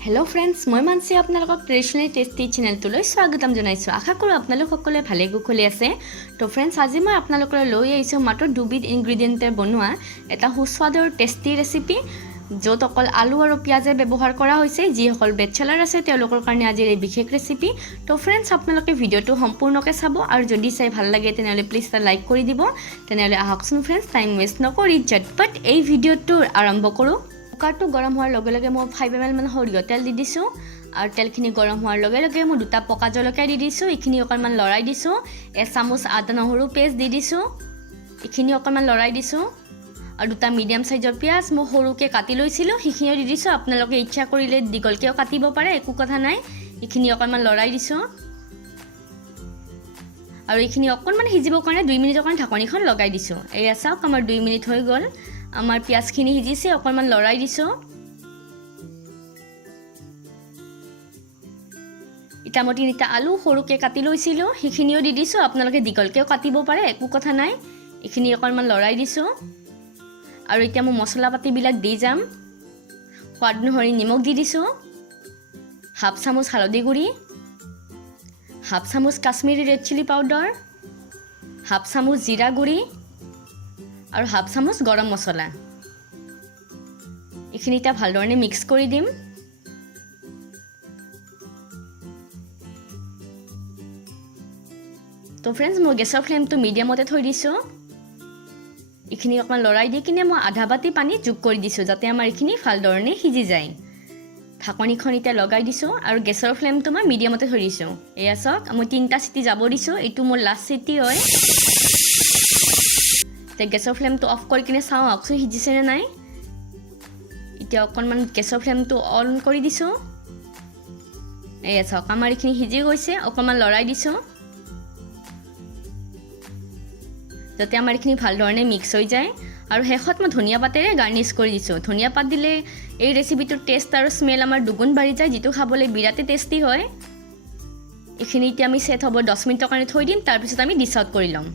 hello friends मैं Mansi आपनालोকক traditional tasty चेनेलটোলৈ स्वागतम জনাইছো আশা কৰো আপোনালোক সকলে ভালে কুশলে আছে তো फ्रेंड्स আজি মই আপোনালোকৰ লৈ আহিছো মাত্ৰ দুবিধ ইনগ্ৰেডিয়েন্টৰ বনোৱা এটা সুস্বাদৰ টেস্টি ৰেচিপি যত অকল আলু আৰু পিয়াজে ব্যৱহাৰ কৰা হৈছে যি সকল বেচেলাৰ আছে তেওঁলোকৰ কাৰণে আজিৰ এই বিশেষ ৰেচিপি তো फ्रेंड्स আপোনালোকে ভিডিওটো সম্পূৰ্ণকৈ চাব আৰু যদি চাই ভাল লাগে তেনেহলে প্লিজ এটা লাইক কৰি দিব তেনেহলে আহকচোন फ्रेंड्स টাইম ওয়েস্ট নকৰি ঝটপট এই ভিডিওটো আৰম্ভ কৰো কুকাৰটো গৰম হোৱাৰ লগে লগে মই 5 ml মান সৰিয়হ তেল দি দিছো আৰু তেলখিনি গৰম হোৱাৰ লগে লগে মই দুটা পকা জলকীয়া দি দিছো ইখিনি অকমান লৰাই দিছো এক চামুচ আদা নহৰু পেষ্ট দি দিছো ইখিনি অকমান লৰাই দিছো আৰু দুটা মিডিয়াম সাইজৰ পিয়াজ মই সৰুকে কাটি লৈছিলো হিখিনি দি দিছো আপোনালোকে ইচ্ছা কৰিলে দীঘলকেও কাটিব পাৰে একো কথা নাই ইখিনি অকমান লৰাই দিছো আৰু ইখিনি অকমান হিজিবৰ কাৰণে 2 মিনিটৰ কাৰণে ঢাকনিখন লগাই দিছো এয়া চাওক আমাৰ 2 মিনিট হৈ গল আমাৰ পিয়াজখিনি হিজিছে অকমান লৰাই দিছো ইটা মই তিনিটা আলু সৰুকে কাটি লৈছিলো হিখিনিও দি দিছো আপোনালোকে দীঘলকেও কাটিব পাৰে একো কথা নাই ইখিনি অকমান লৰাই দিছো আৰু এতিয়া মই মছলা পাতি বিলাক দি যাম সোৱাদ অনুসৰি নিমখ দি দিছো হাফ চামুচ হালধি গুড়ি হাফ চামুচ Kashmiri red chilli powder half চামুচ জিৰা গুড়ি আৰু হাফ চামুচ গৰম মছলা ইখিনিটা ভালদৰে মিক্স কৰি দিম তো फ्रेंड्स মই গেছৰ ফ্লেমটো মিডিয়ামতে থৈ দিছো ইখিনি অকমান লৰাই দি কিনে মই আধা বাটি পানী যোগ কৰি দিছো যাতে আমাৰ ইখিনি ভালদৰে সিজি যায় ঢাকনিখন এটা লগাই দিছো আৰু গেছৰ ফ্লেমটো মই মিডিয়ামতে থৈ দিছো এয়া চাওক মই তিনটা সিটি যাব দিছো এটো মোৰ লাষ্ট সিটি হয় তে গেছৰ ফ্লেমটো অফ কৰি কিনে চাও আকসু হিজিছে নে নাই এতিয়া অকনমান গেছৰ ফ্লেমটো অন কৰি দিছো এয়া চাওক আমাৰ ইখিনি হিজি গৈছে অকনমান লৰাই দিছো যাতে আমাৰ ইখিনি ভালদৰে মিক্স হৈ যায় আৰু হেখত মই ধনিয়া পাতেৰে গাৰ্নিশ কৰি দিছো ধনিয়া পাত দিলে এই ৰেচিপিটোৰ টেষ্ট আৰু স্মেল আমাৰ দুগুণ বাঢ়ি যায় যেটো খাবলৈ বিৰাতে টেস্টি হয় ইখিনি এতিয়া আমি সেট হ'ব 10 মিনিটৰ কাৰণে থৈ দিম তাৰ পিছত আমি ডিশ আউট কৰি লম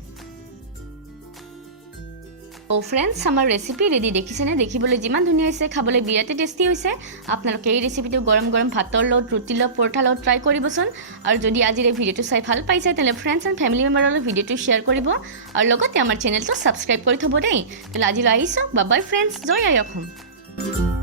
ও फ्रेंड्स আমাৰ ৰেচিপি ৰেডি দেখিছেনে দেখিবলৈ যিমান ধুনীয়া হৈছে খাবলৈ বিৰাতে টেস্টি হৈছে আপোনালোকে এই ৰেচিপিটো গৰম গৰম ভাতৰ লগত ৰুটিৰ লগত পৰঠাৰ লগত ট্ৰাই কৰিবচোন আৰু যদি আজিৰ এই ভিডিওটো চাই ভাল পাইছে তেনে फ्रेंड्स এণ্ড ফ্যামিলি মেম্বাৰৰ লগত ভিডিওটো শেয়াৰ কৰিব আৰু লগতে আমাৰ চেনেলটো সাবস্ক্ৰাইব কৰি থব দেই তেলে আজিলৈ আহিছো বাই বাই फ्रेंड्स জয় আই অসম